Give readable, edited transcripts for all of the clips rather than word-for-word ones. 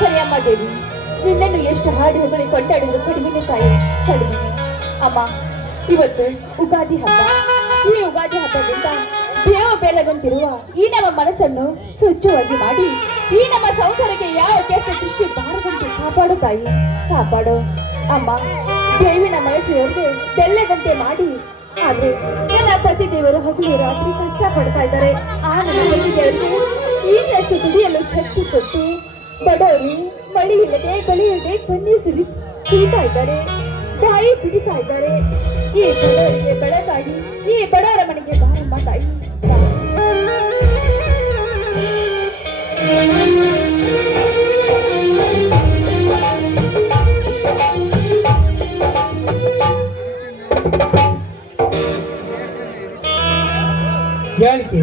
ಸರಿಯಮ್ಮ ದೇವಿ, ನಿನ್ನನ್ನು ಎಷ್ಟು ಹಾಡಿ ಹೊಗಳಿ ಕೊಂಡಾಡಿದ್ರು ಕಡಿಮೆನೆ ತಾಯಿ, ಕಡಿಮೆನೆ. ಅಮ್ಮ, ಇವತ್ತು ಉಗಾದಿ ಹಬ್ಬ. ಈ ಉಗಾದಿ ಹಬ್ಬದಿಂದ ಬೇವು ಬೆಲ್ಲದಂತಿರುವ ಈ ನಮ್ಮ ಮನಸ್ಸನ್ನು ಸ್ವಚ್ಛವಾಗಿ ಮಾಡಿ ಈ ನಮ್ಮ ಸಂಸಾರಕ್ಕೆ ಯಾವ ಕೆಟ್ಟ ದೃಷ್ಟಿ ಬಾರದಂತೆ ಕಾಪಾಡು ತಾಯಿ, ಕಾಪಾಡು. ಅಮ್ಮ, ಬೇವಿನ ಮನಸ್ಸಿನವರಿಗೆ ಬೆಲ್ಲದಂತೆ ಮಾಡಿ. ಆದ್ರೆ ನನ್ನ ಪತಿ ದೇವರು ಹಗಲು ರಾತ್ರಿ ಕಷ್ಟ ಪಡ್ತಾ ಇದ್ದಾರೆ. ಆ ನನ್ನ ಪತಿ ದೇವರಿಗೆ ಇನ್ನಷ್ಟು ದುಡಿಯಲು ಶಕ್ತಿ ಕೊಟ್ಟು ಬಡವರು ಮಳಿ ಇಲ್ಲದೆ ಬಳಿ ಇಲ್ಲದೆ ಕಣ್ಣೀರು ಸುರಿತಾ ಇದ್ದಾರೆ, ತಾಯಿ ಬಿಡಿತಾ ಇದ್ದಾರೆ. ಈ ಬಡವರಿಗೆ ಬೆಳಗಾಗಿ ಈ ಬಡವರ ಮನೆಗೆ ಬಾರಮ್ಮ ತಾಯಿ. ಜಾನಕಿ,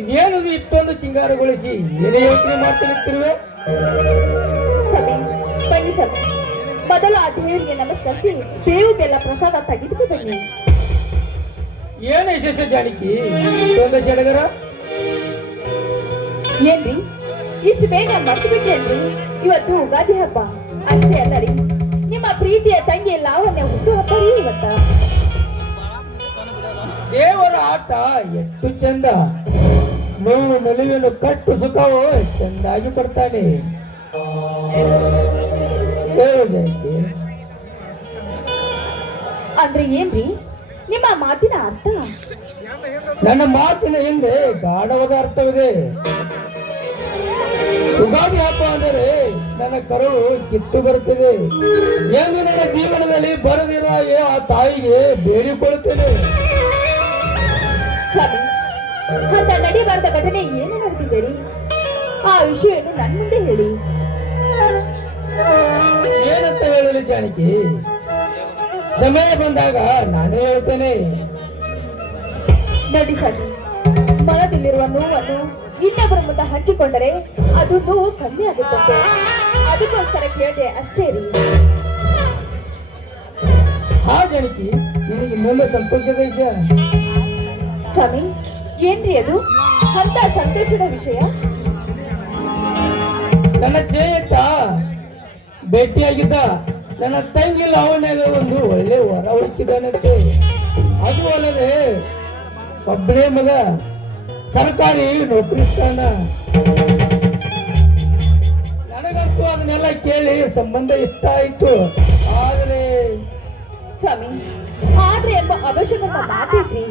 ಇದೇನದು ಇಷ್ಟೊಂದು ಸಿಂಗಾರಗೊಳಿಸಿ ಏನೇ ಯೋಚನೆ ಮಾಡ್ತಿರುವೆ? ಬನ್ನಿ ಸಭೆ, ಮೊದಲು ಆ ದೇವರಿಗೆ ನಮಸ್ಕರಿಸಿ ಬೇವು ಬೆಲ್ಲ ಪ್ರಸಾದ ತೆಗೆದುಕು ಬನ್ನಿ. ಏನು ವಿಶೇಷ ಜಾನಕಿ, ಇಷ್ಟೊಂದು ಸಡಗರ? ಏನ್ರಿ ಇಷ್ಟು ಬೇಗ ಮರ್ತು ಬಿಟ್ರೇನ್ರಿ? ಇವತ್ತು ಉಗಾದಿ ಹಬ್ಬ. ಅಷ್ಟೇ ಅಲ್ಲ ರೀ, ನಿಮ್ಮ ಪ್ರೀತಿಯ ತಂಗಿ ಲಾವಣ್ಯ ಹುಟ್ಟು ಹಬ್ಬ ರೀ ಇವತ್ತ. ದೇವರ ಆಟ ಎಷ್ಟು ಚಂದ, ನೋವು ನಲಿವೆನು ಕಟ್ಟು ಸುಖವು ಚಂದಾಗಿ ಕೊಡ್ತಾನೆ. ಅಂದ್ರೆ ಏನ್ರಿ ನಿಮ್ಮ ಮಾತಿನ ಅರ್ಥ? ನನ್ನ ಮಾತಿನ ಹಿಂದೆ ಗಾಢವಾದ ಅರ್ಥವಿದೆ. ಉಗಾದಿ ಹಬ್ಬ ಅಂದರೆ ನನ್ನ ಕರುಳು ಕಿತ್ತು ಬರುತ್ತದೆ ಎಂದು ನನ್ನ ಜೀವನದಲ್ಲಿ ಬರದಿರ ಆ ತಾಯಿಗೆ ಬೇಡಿಕೊಳ್ಳುತ್ತೇನೆ. ಅಂತ ನಡಿಬಾರದ ಘಟನೆ ಏನು ನಡೆದಿದ್ದೀರಿ? ಆ ವಿಷಯವನ್ನು ನನ್ನ ಮುಂದೆ ಹೇಳಿ. ಏನಂತ ಹೇಳಲಿ ಜಾನಕಿ, ಸಮಯ ಬಂದಾಗ ನಾನೇ ಹೇಳ್ತೇನೆ. ನಡಿ ಸರಿ, ಮನದಲ್ಲಿರುವ ನೋವನ್ನು ಇನ್ನೊಬ್ಬರ ಮುಂದೆ ಹಂಚಿಕೊಂಡರೆ ಅದು ನೋವು ಕಮ್ಮಿ ಆಗುತ್ತಂತೆ. ಅದಕ್ಕೋಸ್ಕರ ಕೇಳಿದೆ ಅಷ್ಟೇ ರೀ. ಹಾ ಜಾನಕಿ, ನಿನಗೆ ಇನ್ನೊಂದು ಸಂತೋಷದ ವಿಷಯ. ಸ್ವಾಮಿ, ಏನ್ರಿ ಅದು ಅಂತ ಸಂತೋಷದ ವಿಷಯ? ನನ್ನ ಸ್ನೇಹಿತ ಭೇಟಿಯಾಗಿದ್ದ ನನ್ನ ತಂಗಿ ಲಾವಣ್ಯಾಗ ಒಂದು ಒಳ್ಳೆ ವರ ಹುಡುಕಿದ್ದಾನಂತೆ. ಅದು ಅಲ್ಲದೆ ಒಬ್ಬನೇ ಮಗ, ಸರ್ಕಾರಿ ನೌಕರಿ ಸ್ಥಾನ. ನನಗಂತೂ ಅದನ್ನೆಲ್ಲ ಕೇಳಿ ಸಂಬಂಧ ಇಷ್ಟ ಆಯ್ತು. ಆದ್ರೆ ಸ್ವಾಮಿ, ಆದ್ರೆ ಎಂಬ ಅವಶ್ಯಕತೆ ಮಾತಿದ್ರಿ.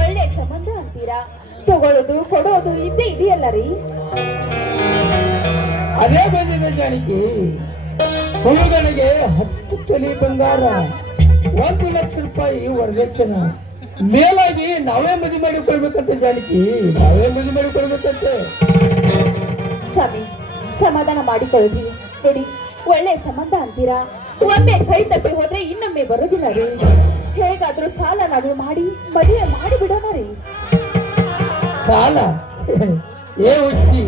ಒಳ್ಳೆ ಸಂಬಂಧ ಅಂತೀರಾ, ತಗೊಳ್ಳೋದು ಕೊಡೋದು ಇದ್ದೇ ಇದೆಯಲ್ಲ ರೀ. ಅದೇ ಬಂದಿದೆ ಜಾನಕಿ. ಹುಡುಗನಿಗೆ 10 ತೊಲೆ ಬಂಗಾರ, 1 ಲಕ್ಷ ರೂಪಾಯಿ ವರದಕ್ಷಿಣೆ, ಮೇಲಾಗಿ ನಾವೇ ಮದುವೆ ಮಾಡಿಕೊಳ್ಬೇಕಂತೆ ಜಾನಕಿ, ನಾವೇ ಮದುವೆ ಮಾಡಿಕೊಳ್ಬೇಕಂತೆ. ಸ್ವಾಮಿ, ಸಮಾಧಾನ ಮಾಡಿಕೊಳ್ಳ್ರಿ. ನೋಡಿ, ಒಳ್ಳೆ ಸಂಬಂಧ ಅಂತೀರಾ, ಒಮ್ಮೆ ಕೈ ತಪ್ಪಿ ಹೋದ್ರೆ ಇನ್ನೊಮ್ಮೆ ಬರೋದಿಲ್ಲ ರೀ. ಹೇಗಾದ್ರೂ ಸಾಲ ನಾವು ಮಾಡಿ ಮದುವೆ ಮಾಡಿ ಬಿಡೋಣ ರೀ. ಸಾಲ? ಏ ಹುಚ್ಚಿ,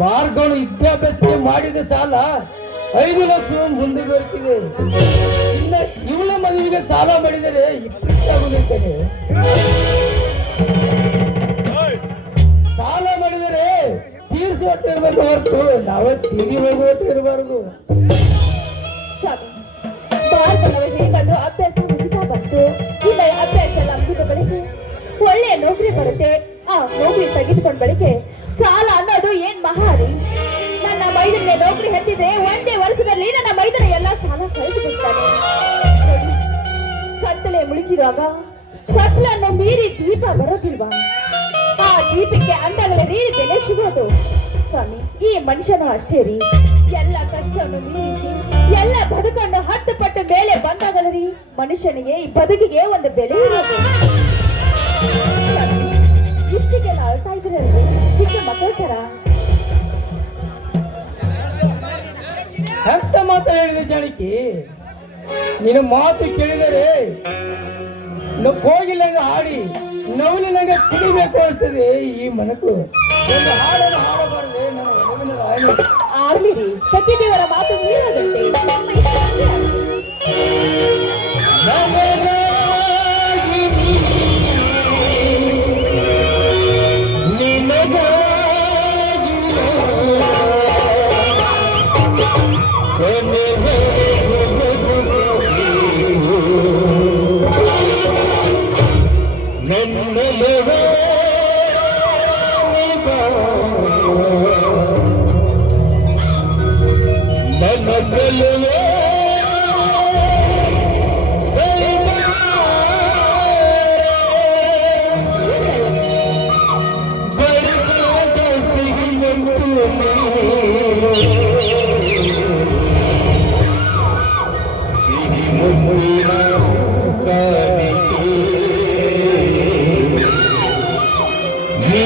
ಬಾರ್ಗಳು ವಿದ್ಯಾಭ್ಯಾಸಕ್ಕೆ ಮಾಡಿದ ಸಾಲ 5 ಲಕ್ಷ ಮುಂದೆ ದೊರಕಿದೆ. ಇನ್ನ ಇವಳ ಮದುವೆಗೆ ಸಾಲ ಮಾಡಿದರೆ 20 ಆಗುತ್ತೇನೆ. ಸಾಲ ಮಾಡಿದರೆ ತೀರಿಸುವಟ್ಟು ಇರಬೇಕು ಹೊರತು ನಾವೇ ತೀರಿ ಹೋಗುವಟ್ಟು ಇರಬಾರದು. ಸ್ವಾಮಿ, ಬಾರ್ಗಳವರು ಹೇಗಾದ್ರೂ ಅಭ್ಯಾಸ ಮುಗಿತಾ ಬಂತು. ಈಗ ಅಭ್ಯಾಸ ಎಲ್ಲ ಮುಗಿದ ಬಳಿಕೆ ಒಳ್ಳೆಯ ನೌಕರಿ ಬರುತ್ತೆ. ಆ ನೌಕರಿ ತೆಗೆದುಕೊಂಡ ಬಳಿಕೆ ಸಾಲ ಅನ್ನೋದು ಏನ್ ಮಹಾರಿ. ನನ್ನ ಮೈದನೇ ನೌಕರಿ ಹತ್ತಿದ್ರೆ ಒಂದೇ ವರ್ಷದಲ್ಲಿ ನನ್ನ ಮೈದನ ಎಲ್ಲ ಸಾಲ ಕಳೆದುಕೊಳ್ತಾನೆ. ಕತ್ತಲೆ ಮುಳುಗಿರುವಾಗ ಕತ್ತಲನ್ನು ಮೀರಿ ದೀಪ ಬರೋದಿಲ್ವಾ? ಆ ದೀಪಕ್ಕೆ ಅಂದಾಗಲೇ ರೀ ಬೆಲೆ ಸಿಗೋದು. ಸ್ವಾಮಿ, ಈ ಮನುಷ್ಯನು ಅಷ್ಟೇ ರೀ. ಎಲ್ಲ ಕಷ್ಟವನ್ನು ಮೀರಿಸಿ ಎಲ್ಲ ಬದುಕನ್ನು 10 ಪಟ್ಟು ಮೇಲೆ ಬಂದಾಗಲ್ಲ ರೀ ಮನುಷ್ಯನಿಗೆ ಈ ಬದುಕಿಗೆ ಒಂದು ಬೆಲೆ ಇರೋದು. ಇಷ್ಟಿಗೆಲ್ಲ ಅಳ್ತಾ ಇದ್ರಲ್ಲಿ ಚಿಕ್ಕ ಮಕ್ಕಳ ತರ. ಎಂತ ಮಾತು ಹೇಳಿದೆ ಜಾನಕಿ, ನಿನ್ನ ಮಾತು ಕೇಳಿದರೆ ಕೋಗಿಲಂಗ ಹಾಡಿ ನವಲಿನಂಗ ಕುಡಿಬೇಕು ಅನಿಸ್ತದೆ ಈ ಮನಕು. ಒಂದು ಹಾಡನ್ನು ಹಾಡಬಾರದೆ ನನ್ನ ಒಲವಿನ ಆಗ್ಲಿ ರೀ, ಸತ್ಯದೇವರ ಮಾತು ಮೀರದಂತೆ ನಮ್ಮ ಇಷ್ಟ. ನೀ